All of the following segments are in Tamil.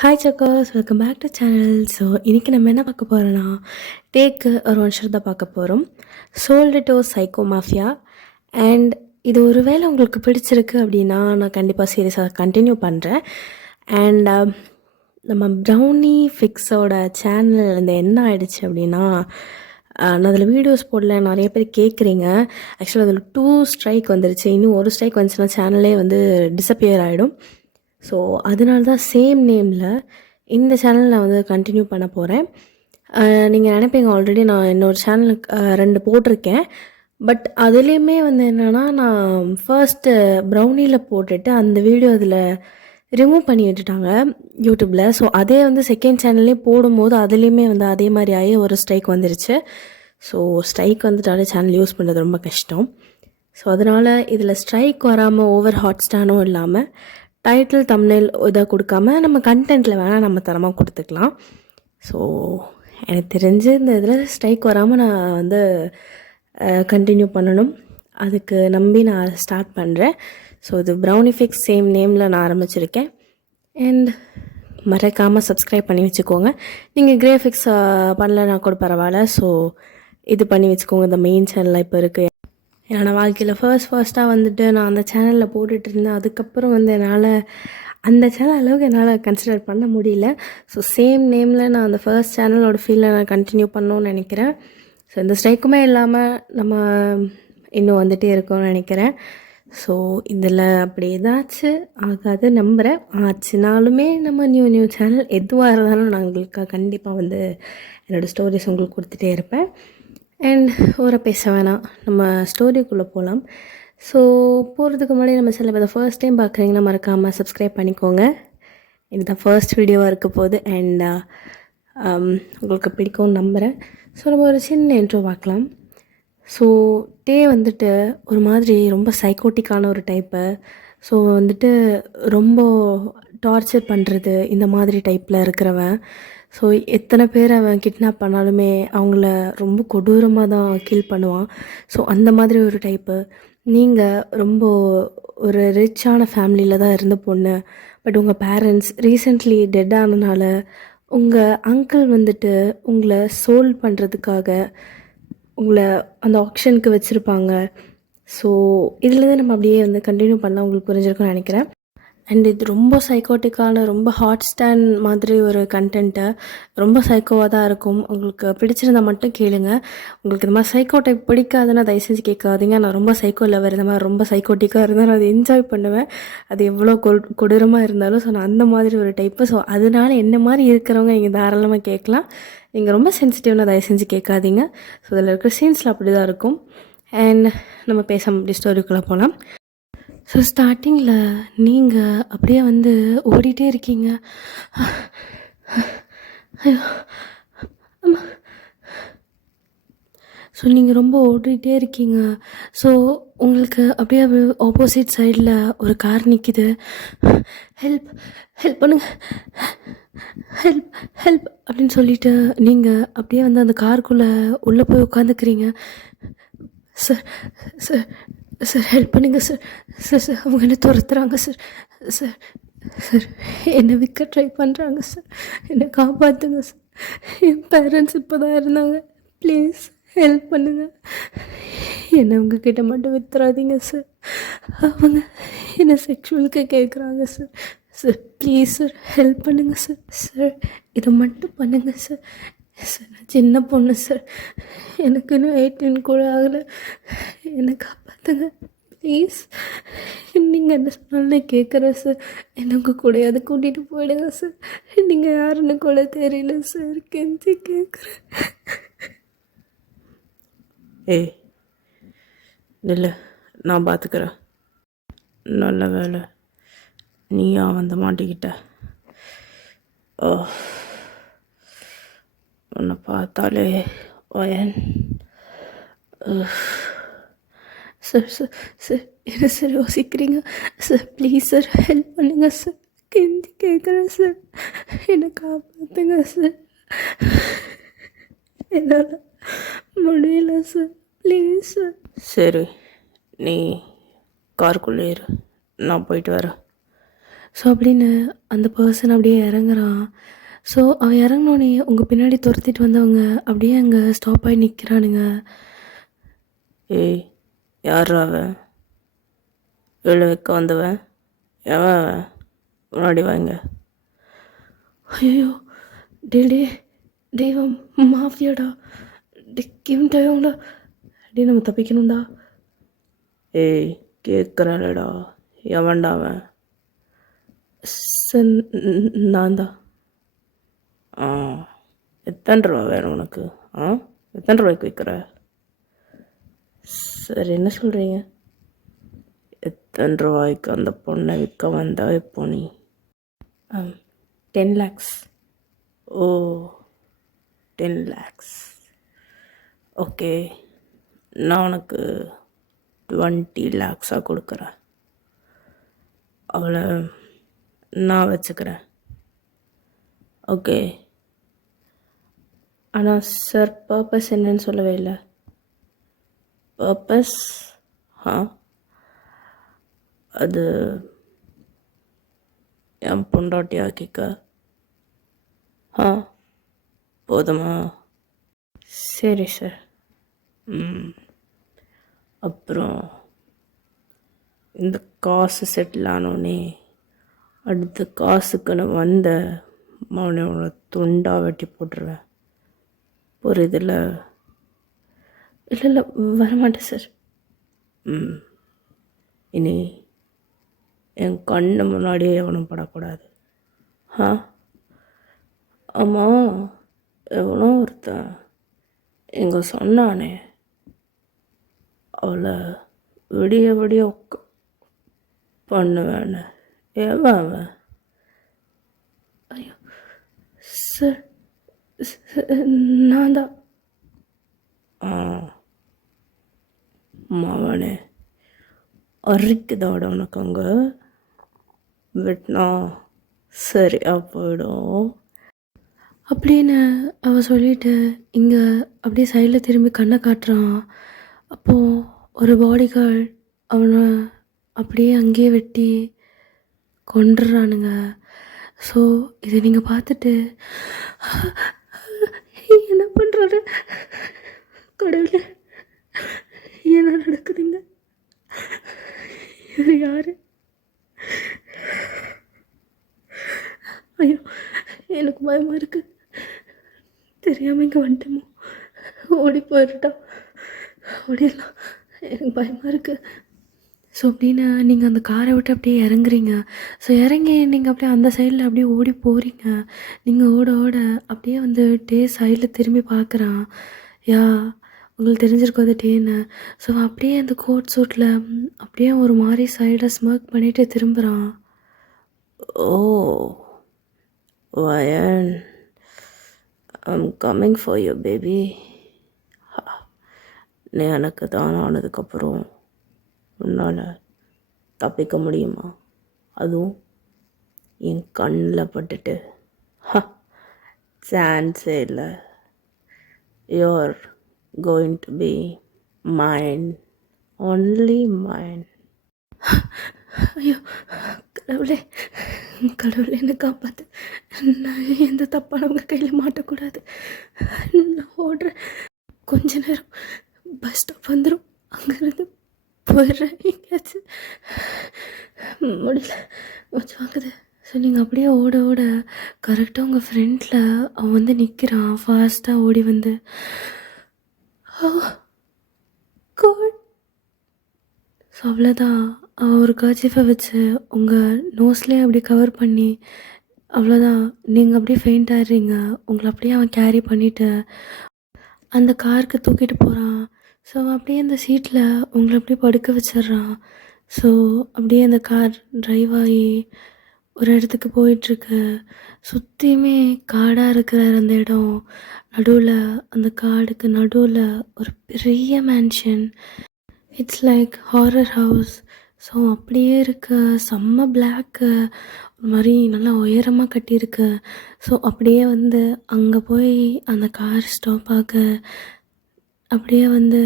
ஹாய் சக்கோஸ், welcome back to channel. So இன்றைக்கி நம்ம என்ன பார்க்க போகிறோன்னா, டேக்கு ஒரு ஒன் ஷாட் தான் பார்க்க போகிறோம். சோல்டிட்டோ சைக்கோ மாஃபியா. அண்ட் இது ஒரு வேளை உங்களுக்கு பிடிச்சிருக்கு அப்படின்னா நான் கண்டிப்பாக சீரியஸாக கண்டினியூ பண்ணுறேன். அண்ட் நம்ம ப்ரௌனி ஃபிக்ஸோட சேனல் இந்த என்ன ஆகிடுச்சு அப்படின்னா, நான் அதில் வீடியோஸ் போடல, நிறைய பேர் கேட்குறீங்க. ஆக்சுவலாக அதில் 2 ஸ்ட்ரைக் வந்துருச்சு. இன்னும் ஒரு ஸ்ட்ரைக் வந்துச்சுன்னா சேனலே வந்து டிஸப்பியர் ஆகிடும். ஸோ அதனால தான் சேம் நேமில் இந்த சேனல் நான் வந்து கண்டினியூ பண்ண போகிறேன். நீங்கள் நினைப்பீங்க ஆல்ரெடி நான் இன்னொரு சேனலுக்கு 2 போட்டிருக்கேன். பட் அதுலேயுமே வந்து என்னென்னா, நான் ஃபர்ஸ்ட்டு ப்ரௌனியில் போட்டுட்டு அந்த வீடியோ அதில் ரிமூவ் பண்ணி விட்டுட்டாங்க யூடியூப்பில். ஸோ அதே வந்து செகண்ட் சேனல்லே போடும்போது அதுலேயுமே வந்து அதே மாதிரி ஆகி ஒரு ஸ்ட்ரைக் வந்துருச்சு. ஸோ ஸ்ட்ரைக் வந்துட்டாலே சேனல் யூஸ் பண்ணுறது ரொம்ப கஷ்டம். ஸோ அதனால் இதில் ஸ்ட்ரைக் வராமல் ஓவர் ஹாட் ஸ்டாரும் இல்லாமல் டைட்டில் தம்ப்நெயில் இதை கொடுக்காம நம்ம கண்டென்ட்டில் வேணால் நம்ம தரமாக கொடுத்துக்கலாம். ஸோ எனக்கு தெரிஞ்சு இந்த இதில் ஸ்ட்ரைக் வராமல் நான் வந்து கண்டினியூ பண்ணணும். அதுக்கு நம்பி நான் ஸ்டார்ட் பண்ணுறேன். ஸோ இது ப்ரௌனி ஃபிக்ஸ் சேம் நேமில் நான் ஆரம்பிச்சிருக்கேன். அண்ட் மறக்காமல் சப்ஸ்கிரைப் பண்ணி வச்சுக்கோங்க. நீங்கள் கிரே ஃபிக்ஸ் பண்ணலன்னா கூட பரவாயில்ல. ஸோ இது பண்ணி வச்சுக்கோங்க. இந்த மெயின் சேனலில் இப்போ இருக்குது. என்னோடய வாழ்க்கையில் ஃபர்ஸ்ட்டாக வந்துட்டு நான் அந்த சேனலில் போட்டுட்டு இருந்தேன். அதுக்கப்புறம் வந்து என்னால் அந்த சேனல் அளவுக்கு என்னால் கன்சிடர் பண்ண முடியல. ஸோ சேம் நேமில் நான் அந்த ஃபர்ஸ்ட் சேனலோட ஃபீல்டில் நான் கண்டினியூ பண்ணணும்னு நினைக்கிறேன். ஸோ இந்த ஸ்ட்ரைக்குமே இல்லாமல் நம்ம இன்னும் வந்துகிட்டே இருக்கோம்னு நினைக்கிறேன். ஸோ இதில் அப்படி ஏதாச்சும் ஆகாது நம்புகிறேன். ஆச்சுனாலுமே நம்ம நியூ சேனல் எதுவாக இருந்தாலும் நான் உங்களுக்கு கண்டிப்பாக வந்து என்னோடய ஸ்டோரிஸ் உங்களுக்கு கொடுத்துட்டே இருப்பேன். அண்ட் ஊரை பேச வேணாம், நம்ம ஸ்டோரிக்குள்ளே போகலாம். ஸோ போகிறதுக்கு முன்னாடி நம்ம சேனல் இப்போ ஃபர்ஸ்ட் டைம் பார்க்குறீங்கன்னா மறக்காமல் சப்ஸ்கிரைப் பண்ணிக்கோங்க. இதுதான் ஃபர்ஸ்ட் வீடியோவாக இருக்க போகுது. அண்ட் உங்களுக்கு பிடிக்கும்னு நம்புகிறேன். ஸோ நம்ம ஒரு சின்ன இன்ட்ரோ பார்க்கலாம். ஸோ டே வந்துட்டு ஒரு மாதிரி ரொம்ப சைக்கோட்டிக்கான ஒரு டைப்பு. ஸோ வந்துட்டு ரொம்ப டார்ச்சர் பண்ணுறது இந்த மாதிரி டைப்பில் இருக்கிறவன். ஸோ எத்தனை பேர் அவன் கிட்னாப் பண்ணாலுமே அவங்கள ரொம்ப கொடூரமாக தான் கில் பண்ணுவான். ஸோ அந்த மாதிரி ஒரு டைப்பு. நீங்கள் ரொம்ப ஒரு ரிச்சான ஃபேமிலியில் தான் இருந்த பொண்ணு. பட் உங்கள் பேரண்ட்ஸ் ரீசெண்ட்லி டெட் ஆனதுனால உங்கள் அங்கிள் வந்துட்டு உங்களை சோல்ட் பண்ணுறதுக்காக உங்களை அந்த ஆக்ஷனுக்கு வச்சுருப்பாங்க. ஸோ இதுலேருந்து நம்ம அப்படியே வந்து கண்டினியூ பண்ணலாம். உங்களுக்கு புரிஞ்சிருக்குன்னு நினைக்கிறேன். அண்ட் இது ரொம்ப சைக்கோட்டிக்கான ரொம்ப ஹாட் ஸ்டாண்ட் மாதிரி ஒரு கண்டென்ட்டு. ரொம்ப சைக்கோவாக தான் இருக்கும். உங்களுக்கு பிடிச்சிருந்தால் மட்டும் கேளுங்க. உங்களுக்கு இந்த மாதிரி சைக்கோ டைப் பிடிக்காதுன்னா தயவு செஞ்சு கேட்காதீங்க. நான் ரொம்ப சைக்கோ லவர். இந்த மாதிரி ரொம்ப சைக்கோட்டிக்காக இருந்தால் நான் அதை என்ஜாய் பண்ணுவேன். அது எவ்வளோ கொடூரமாக இருந்தாலும். ஸோ நான் அந்த மாதிரி ஒரு டைப்பு. ஸோ அதனால் என்ன மாதிரி இருக்கிறவங்க நீங்கள் தாராளமாக கேட்கலாம். நீங்கள் ரொம்ப சென்சிட்டிவ்னா தயவு செஞ்சு கேட்காதீங்க. ஸோ அதில் இருக்கிற சீன்ஸில் அப்படி தான் இருக்கும். அண்ட் நம்ம பேசாமல் அப்படி ஸ்டோரிக்குள்ளே போகலாம். ஸோ ஸ்டார்டிங்கில் நீங்கள் அப்படியே வந்து ஓடிட்டே இருக்கீங்க. ஸோ நீங்கள் ரொம்ப ஓடிட்டே இருக்கீங்க. ஸோ உங்களுக்கு அப்படியே ஆப்போசிட் சைடில் ஒரு கார் நிற்கிது. ஹெல்ப் ஹெல்ப் பண்ணுங்க, ஹெல்ப் ஹெல்ப் அப்படின்னு சொல்லிட்டு நீங்கள் அப்படியே வந்து அந்த காருக்குள்ளே உள்ளே போய் உட்காந்துக்கிறீங்க. சார் சார் சார் ஹெல்ப் பண்ணுங்கள் சார். சார் அவங்க என்ன துரத்துறாங்க சார். சார் சார் என்னை விற்க ட்ரை பண்ணுறாங்க சார். என்னை காப்பாற்றுங்க சார். என் பேரண்ட்ஸ் இப்போ தான் இருந்தாங்க. ப்ளீஸ் ஹெல்ப் பண்ணுங்கள். என்னை உங்ககிட்ட மட்டும் வித்துறாதீங்க சார். அவங்க என்னை செக்ஷுவலுக்கு கேட்குறாங்க sir. Sir please sir help பண்ணுங்கள் சார். சார் இதை மட்டும் பண்ணுங்கள் சார். சார் நான் சின்ன பொண்ணு சார். எனக்கு இன்னும் 18 கூட ஆகலை. என்னை காப்பாற்றுங்க ப்ளீஸ். நீங்கள் என்ன சொன்னாலும் கேட்குறேன் சார். என்னை உங்கள் கூடையாவது கூட்டிகிட்டு போயிடுங்க சார். நீங்கள் யாருன்னு கூட தெரியல சார். கெஞ்சி கேட்குறேன். ஏய் இல்லை, நான் பார்த்துக்கிறேன். நல்ல வேலை நீயா வந்து மாட்டிக்கிட்ட. ஓ, உன்னை பார்த்தாலே பயன். சார் சார் சார் என்ன சார் யோசிக்கிறீங்க சார்? ப்ளீஸ் சார் ஹெல்ப் பண்ணுங்கள் சார். கெஞ்சி கேட்குறேன் சார். என்னை காப்பாற்றுங்க சார். என்னால் முடியல சார். Please sir. சரி, நீ காருக்குள்ளே இரு, நான் போயிட்டு வரேன். ஸோ அப்படின்னு அந்த பர்சன் அப்படியே இறங்குறான். ஸோ அவன் இறங்குனோனே உங்கள் பின்னாடி துரத்திட்டு வந்தவங்க அப்படியே அங்கே ஸ்டாப் ஆகி நிற்கிறானுங்க. ஏய், யார்ரா அவன்? ஏழு வைக்க வந்தவன் எவன் அவன்? முன்னாடி வாங்க. ஐயோ டே டே தெய்வம் மாஃபியாடா டிக்கியும் தெய்வம்டா டே நம்ம தப்பிக்கணும்டா. ஏய், கேட்குறேன்லடா, எவன்டா அவன்? சார் நான் தான். ஆ, எத்தனை ரூபா வேணும் உனக்கு? ஆ, எத்தனை ரூபாய்க்கு விற்கிற? சார் என்ன சொல்கிறீங்க? எத்தனை ரூபாய்க்கு அந்த பொண்ணை விற்க வந்தா இப்போ நீ? 10 lakhs. ஓ, 10 lakhs. ஓகே, நான் உனக்கு 20 lakhs கொடுக்குறேன். அவளை நான் வச்சுக்கிறேன். ஓகே. ஆனால் சார் பர்பஸ் என்னன்னு சொல்லவே இல்லை. பர்பஸ்? ஆ, அது என் பொண்டாட்டி ஆக்கிக்க. ஆ, போதுமா? சரி சார். அப்புறம் இந்த காசு செட்டில் ஆனோடனே அடுத்த காசுக்குன்னு வந்த மவனோட துண்டாக வெட்டி போட்டுருவேன். புரியுதுல்ல? இல்லை இல்லை வரமாட்டேன் சார். இனி என் கண்ணு முன்னாடியே எவனும் படக்கூடாது. ஆ, ஆமாம், எவனோ ஒருத்தன் எங்கே சொன்னானே அவளை விடிய விடிய பண்ணுவேன்னு. எவன் அவன்? ஐயோ சார் நான் தான். ஆ, மவனே அரிக்குதோட உனக்கு அங்கே வெட்டினா சரியா போயிடும். அப்படின்னு அவன் சொல்லிட்டு இங்கே அப்படியே சைடில் திரும்பி கண்ணை காட்டுறான். அப்போது ஒரு பாடி கார்டு அவனை அப்படியே அங்கேயே வெட்டி கொன்றுறானுங்க. ஸோ இதை நீங்கள் பார்த்துட்டு என்ன பண்ணுறாரு கடவுளே, என்ன நடக்குதுங்க? இது யாரு? ஐயோ எனக்கு பயமாக இருக்குது. தெரியாமல் இங்கே வந்துட்டோமோ, ஓடி போயிட்டா ஓடிடலாம். எனக்கு பயமாக இருக்குது. ஸோ அப்படின்னு நீங்கள் அந்த காரை விட்டு அப்படியே இறங்குறீங்க. ஸோ இறங்கி நீங்கள் அப்படியே அந்த சைடில் அப்படியே ஓடி போகிறீங்க. நீங்கள் ஓட ஓட அப்படியே வந்து டே சைடில் திரும்பி பார்க்குறான். யா உங்களுக்கு தெரிஞ்சிருக்கும் அது டேன்னு. ஸோ அப்படியே அந்த கோட் சூட்டில் அப்படியே ஒரு மாதிரி சைடை ஸ்மர்க் பண்ணிவிட்டு திரும்புகிறான். ஓ வயன், I'm coming for you baby. நீ எனக்கு தான் ஆனதுக்கப்புறம் உன்னால் தப்பிக்க முடியுமா? அதுவும் என் கண்ணில் பட்டுட்டு? சான்ஸே இல்லை. You're going to be mine, only mine. ஐயோ கடவுளே, கடவுளே என்னை காப்பாற்று. நான் எந்த தப்பானவங்க கையில் மாட்டக்கூடாது. நான் ஓடுறேன். கொஞ்ச நேரம் பஸ் ஸ்டாப் வந்துடும், அங்கேருந்து போயிடுறேன். எங்கேயாச்சும் முடியல, மூச்சு வாங்குது. ஸோ நீங்கள் அப்படியே ஓட ஓட கரெக்டாக உங்கள் ஃப்ரெண்டில் அவன் வந்து நிற்கிறான். ஃபாஸ்ட்டாக ஓடி வந்து காட். ஸோ அவ்வளோதான். அவன் ஒரு கர்ச்சீஃபை வச்சு உங்கள் நோஸ்லேயே அப்படி கவர் பண்ணி அவ்வளோதான். நீங்கள் அப்படியே ஃபெயிண்ட் ஆகிடுறீங்க. உங்களை அப்படியே அவன் கேரி பண்ணிவிட்டு அந்த காருக்கு தூக்கிட்டு போகிறான். ஸோ அவன் அப்படியே அந்த சீட்டில் உங்களை அப்படியே படுக்க வச்சிட்றான். ஸோ அப்படியே அந்த கார் ட்ரைவ் ஆகி ஒரு இடத்துக்கு போயிட்டுருக்கு. சுற்றியுமே காடாக இருக்கிற அந்த இடம், நடுவில் அந்த காடுக்கு நடுவில் ஒரு பெரிய mansion. It's like horror house. So அப்படியே இருக்க, செம்ம பிளாக்கு, ஒரு மாதிரி நல்லா உயரமாக கட்டியிருக்கு. ஸோ அப்படியே வந்து அங்கே போய் அந்த கார் ஸ்டாப் ஆக அப்படியே வந்து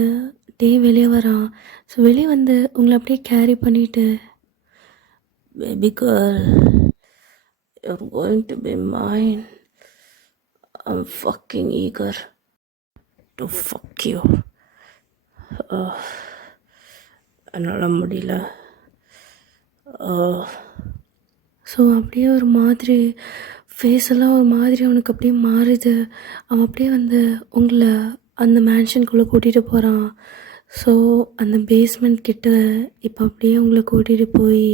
டே வெளியே வரான். ஸோ வெளியே வந்து உங்களை அப்படியே கேரி பண்ணிவிட்டு baby girl, you're going to be mine. I'm fucking eager to fuck you. என்னால் முடியல. ஸோ அப்படியே ஒரு மாதிரி ஃபேஸ் எல்லாம் ஒரு மாதிரி அவனுக்கு அப்படியே மாறுது. அவன் அப்படியே வந்து உங்களை அந்த மேன்ஷனுக்குள்ளே கூட்டிகிட்டு போகிறான். ஸோ அந்த பேஸ்மெண்ட் கிட்ட இப்போ அப்படியே உங்களை கூட்டிகிட்டு போய்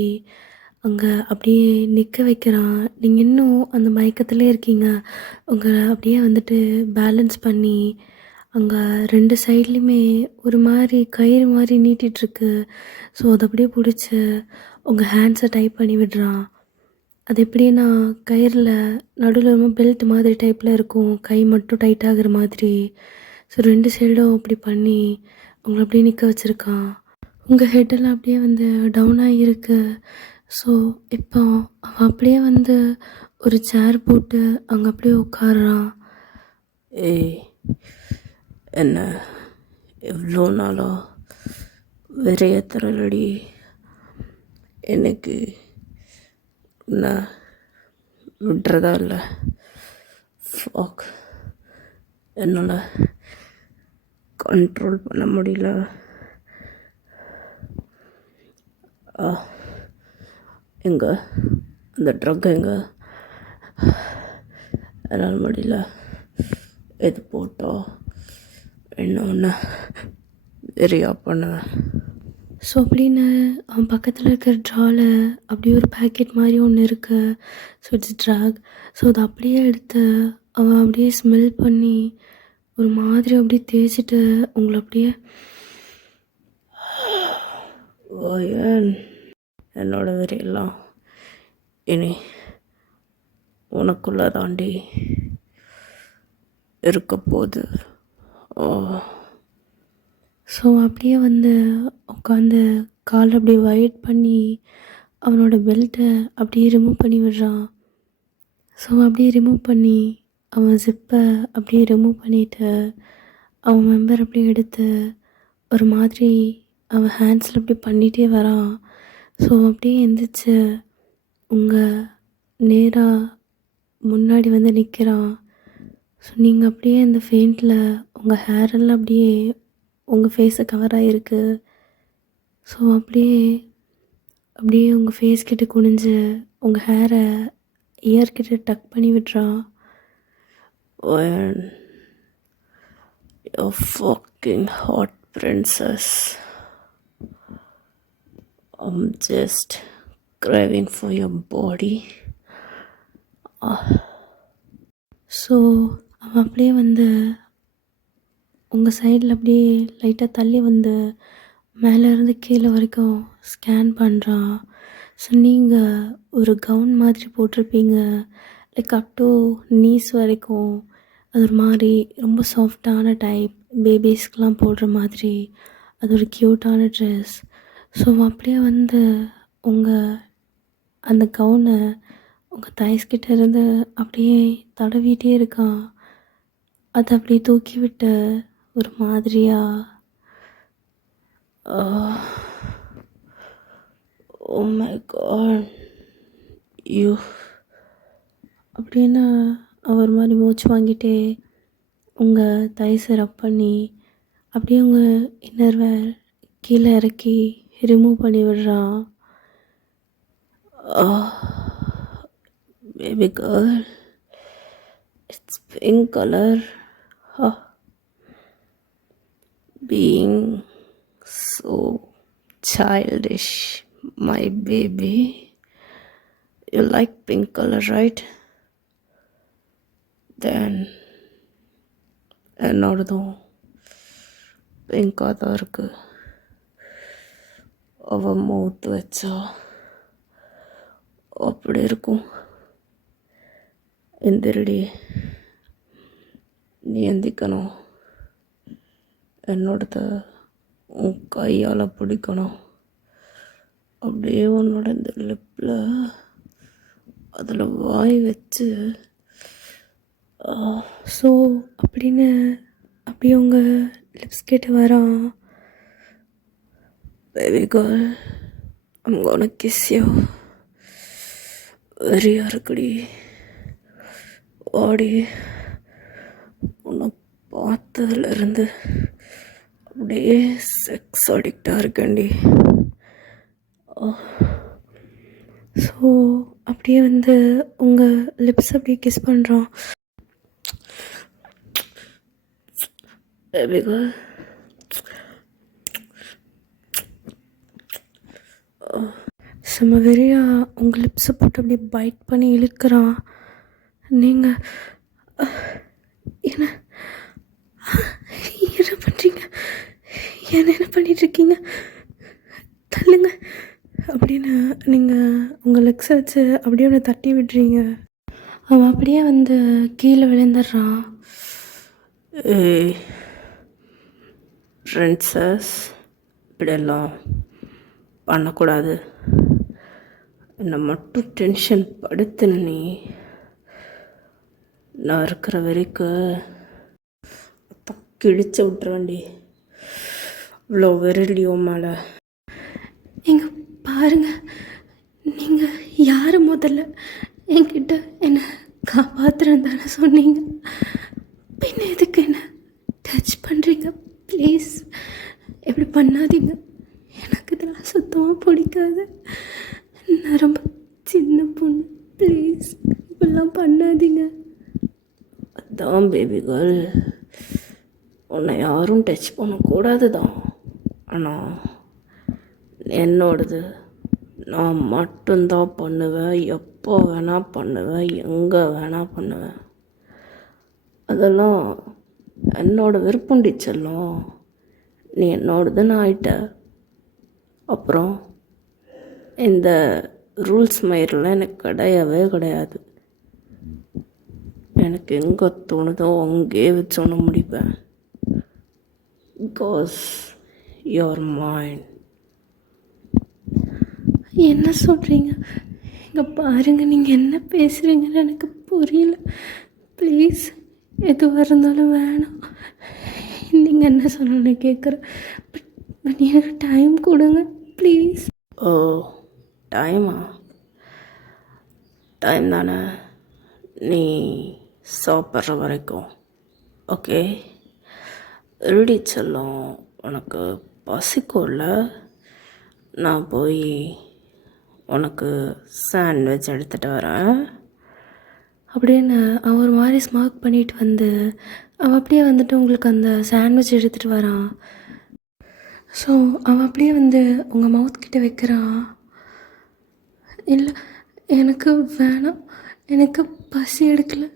அங்கே அப்படியே நிற்க வைக்கிறான். நீங்கள் இன்னும் அந்த மயக்கத்திலே இருக்கீங்க. உங்களை அப்படியே வந்துட்டு பேலன்ஸ் பண்ணி அங்கே 2 சைட்லேயுமே ஒரு மாதிரி கயிறு மாதிரி நீட்டிகிட்ருக்கு. ஸோ அதை அப்படியே பிடிச்சி உங்கள் ஹேண்ட்ஸை டைப் பண்ணி விடுறான். அது எப்படின்னா கயிறில் நடுவில் ரொம்ப பெல்ட் மாதிரி டைப்பில் இருக்கும், கை மட்டும் டைட் ஆகுற மாதிரி. ஸோ 2 சைடும் அப்படி பண்ணி உங்களை அப்படியே நிற்க வச்சுருக்கான். உங்கள் ஹெட்டெல்லாம் அப்படியே வந்து டவுன் ஆகியிருக்கு. ஸோ இப்போ அவன் அப்படியே வந்து ஒரு சேர் போட்டு அங்கே அப்படியே உட்காடுறான். ஏய், என்ன எவ்வளோ நாளா வெறைய தரலடி. எனக்கு நான் விடுறதா இல்லை. ஃபாக், என்னால் கண்ட்ரோல் பண்ண முடியல. எங்க அந்த ட்ரக் எங்க? என்னால் முடியல. எது போட்டோ என்ன ஒன்று வெறியா பண்ணுவேன். ஸோ அப்படின்னு அவன் பக்கத்தில் இருக்கிற ட்ராவில் அப்படியே ஒரு பேக்கெட் மாதிரி ஒன்று இருக்குது. So it's track. ஸோ அதை அப்படியே எடுத்து அவன் அப்படியே ஸ்மெல் பண்ணி ஒரு மாதிரி அப்படியே தேய்ச்சிட்டு உங்களை அப்படியே ஏன் என்னோட வெறியெல்லாம் இனி உனக்குள்ள தாண்டி இருக்க போகுது. ஸோ அப்படியே வந்து உட்காந்து கால் அப்படியே வைட் பண்ணி அவனோட பெல்ட்டை அப்படியே ரிமூவ் பண்ணி விடுறான். ஸோ அப்படியே ரிமூவ் பண்ணி அவன் ஜிப்பை அப்படியே ரிமூவ் பண்ணிவிட்டு அவன் மெம்பர் அப்படியே எடுத்து ஒரு மாதிரி அவன் ஹேண்ட்ஸில் அப்படி பண்ணிகிட்டே வரான். ஸோ அப்படியே எந்திரிச்சு உங்கள் நேராக முன்னாடி வந்து நிற்கிறான். ஸோ நீங்கள் அப்படியே அந்த ஃபெயிண்டில் உங்கள் ஹேரெல்லாம் அப்படியே உங்கள் ஃபேஸை கவர் ஆகிருக்கு. ஸோ அப்படியே அப்படியே உங்கள் ஃபேஸ் கிட்ட குனிஞ்சு உங்கள் ஹேரை இயர்கிட்ட டக் பண்ணி விட்றான். When you're fucking hot princess, I'm just craving for your body. So அவன் அப்படியே வந்து உங்கள் சைடில் அப்படியே லைட்டாக தள்ளி வந்து மேலேருந்து கீழே வரைக்கும் ஸ்கேன் பண்ணுறான். ஸோ நீங்கள் ஒரு கவுன் மாதிரி போட்டிருப்பீங்க, லைக் அப் டு நீஸ் வரைக்கும். அது ஒரு மாதிரி ரொம்ப சாஃப்டான டைப், பேபிஸ்க்கெலாம் போடுற மாதிரி. அது ஒரு க்யூட்டான ட்ரெஸ். ஸோ அப்படியே வந்து உங்கள் அந்த கவுனை உங்கள் தைஸ்கிட்ட இருந்து அப்படியே தடவிட்டே இருக்கான். அதை அப்படியே தூக்கி விட்டு ஒரு மாதிரியா Oh my god, you. அப்படின்னு அவர் மாதிரி மூச்சு வாங்கிட்டே உங்கள் தைஸை ரப் பண்ணி அப்படியே உங்கள் இன்னர்வேர் கீழே இறக்கி ரிமூவ் பண்ணி விடுறான். Baby girl, it's pink color. Being so childish, my baby. You like pink color, right? Then என்னோடதும் பிங்காக தான் இருக்கு. அவன் மவுத்து வச்சா அப்படி இருக்கும். எந்திரடி, நீ எந்திக்கணும். என்னோடத உன் கையால் பிடிக்கணும். அப்படியே உன்னோட இந்த லிப்பில் அதில் வாய் வச்சு. ஸோ அப்படின்னு அப்படியே உங்கள் லிப்ஸ் கிட்ட வரான். Baby girl, I'm gonna kiss you வெறியா இருக்குடி. வாடி, உன்னை பார்த்ததுலேருந்து அப்படியே செக்ஸ் அடிக்டாக இருக்கேன்டி. ஸோ அப்படியே வந்து உங்கள் லிப்ஸ் அப்படியே கிஸ் பண்ணுறான். பேபி கேர்ள், செம்ம வெறியா உங்கள் லிப்ஸை போட்டு அப்படியே பைட் பண்ணி இழுக்கிறான். நீங்கள் என்ன என்ன பண்ணுறீங்க? என்ன பண்ணிகிட்ருக்கீங்க? தள்ளுங்க அப்படின்னு நீங்கள் உங்கள் லெக்ஸை வச்சு அப்படியே ஒன்று தட்டி விடுறீங்க. அவன் அப்படியே வந்து கீழே விழுந்துடுறான். ஏய் ஃப்ரெண்ட்ஸஸ், இப்படியெல்லாம் பண்ணக்கூடாது. என்னை மட்டும் டென்ஷன் படுத்துன நீ. நான் இருக்கிற வரைக்கும் கிழிச்சு விட்டுருவேன்டி. இவ்வளோ வெறிடியோ மேலே. எங்க பாருங்க, நீங்கள் யார் முதல்ல என்கிட்ட என்னை காப்பாற்றுறேன்னு தானே சொன்னீங்க. பின்ன எதுக்கு என்ன டச் பண்ணுறீங்க? ப்ளீஸ் இப்படி பண்ணாதீங்க. எனக்கு இதெல்லாம் சுத்தமாக பிடிக்காது. நான் ரொம்ப சின்ன பொண்ணு. ப்ளீஸ் இப்படிலாம் பண்ணாதீங்க. அதான் பேபி கேர்ள், உன்னை யாரும் டச் பண்ணக்கூடாது தான். ஆனால் என்னோடது நான் மட்டும்தான் பண்ணுவேன். எப்போ வேணால் பண்ணுவேன், எங்கே வேணால் பண்ணுவேன். அதெல்லாம் என்னோட விருப்பம் செல்லம். நீ என்னோடதுன்னு ஆயிட்ட. அப்புறம் இந்த ரூல்ஸ் மயிரெலாம் எனக்கு கிடையவே கிடையாது. எனக்கு எங்கே தோணுதோ அங்கேயே வச்சு ஒன்று முடிப்பேன். Because your mind. என்ன சொல்கிறீங்க? இங்கே பாருங்கள், நீங்கள் என்ன பேசுகிறீங்கன்னு எனக்கு புரியல. ப்ளீஸ் எதுவாக இருந்தாலும் வேணாம். நீங்கள் என்ன சொன்னாலும் கேட்குறேன். பட் எனக்கு டைம் கொடுங்க ப்ளீஸ். ஓ, டைமா? டைம் தானே, நீ சாப்பிட்ற வரைக்கும். ஓகே ரெடி செல்லம். உனக்கு பசிக்கும்ல, நான் போய் உனக்கு சாண்ட்விச் எடுத்துகிட்டு வரேன் அப்படின்னு அவன் ஒரு மாதிரி ஸ்மார்க் பண்ணிட்டு வந்து அவன் அப்படியே வந்துட்டு உங்களுக்கு அந்த சாண்ட்விச் எடுத்துகிட்டு வரான். ஸோ அவன் அப்படியே வந்து உங்கள் மவுத் கிட்ட வைக்கிறான். இல்லை எனக்கு வேணாம், எனக்கு பசி எடுக்கல.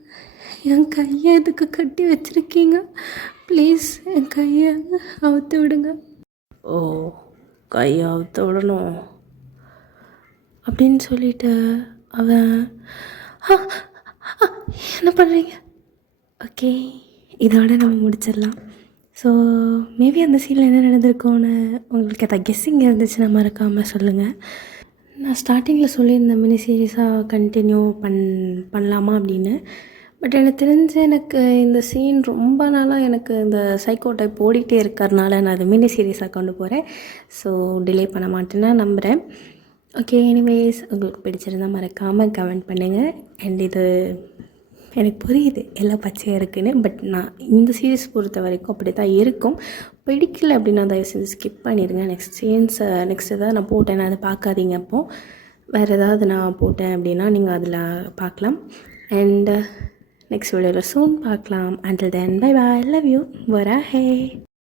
என் கையை எதுக்கு கட்டி வச்சுருக்கீங்க? ப்ளீஸ் என் கையை அவுத்து விடுங்க. ஓ, கையை அவுத்து விடணும் அப்படின்னு சொல்லிட்டு அவன் என்ன பண்ணுறீங்க? ஓகே, இதோட நம்ம முடிச்சிடலாம். ஸோ மேபி அந்த சீனில் என்ன நடந்திருக்கோன்னு உங்களுக்கு அதை கெஸ்ஸிங் இருந்துச்சுன்னா மறக்காமல் சொல்லுங்கள். நான் ஸ்டார்டிங்கில் சொல்லியிருந்தேன் மினி சீரீஸாக கண்டினியூ பண்ணலாமா அப்படின்னு. பட் எனக்கு தெரிஞ்சு எனக்கு இந்த சீன் ரொம்ப நாளாக எனக்கு இந்த சைக்கோ டைப் ஓடிட்டே இருக்கிறதுனால நான் அதை மினி சீரீஸாக கொண்டு போகிறேன். ஸோ டிலே பண்ண மாட்டேன்னு நம்புகிறேன். ஓகே, எனிவேஸ் உங்களுக்கு பிடிச்சிருந்தால் மறக்காமல் கமெண்ட் பண்ணுங்கள். அண்ட் இது எனக்கு புரியுது எல்லாம் பச்சையாக இருக்குதுன்னு. பட் நான் இந்த சீரீஸ் பொறுத்த வரைக்கும் அப்படி தான் இருக்கும். பிடிக்கல அப்படின்னா தயவு செஞ்சு ஸ்கிப் பண்ணிடுங்க. நெக்ஸ்ட் எதாவது நான் போட்டேன், அதை பார்க்காதீங்க. அப்போது வேறு ஏதாவது நான் போட்டேன் அப்படின்னா நீங்கள் அதில் பார்க்கலாம். அண்ட் நெக்ஸ்ட் வீடியோவில் சூன் பார்க்கலாம். Until then bye bye, love you, வரா ஹே.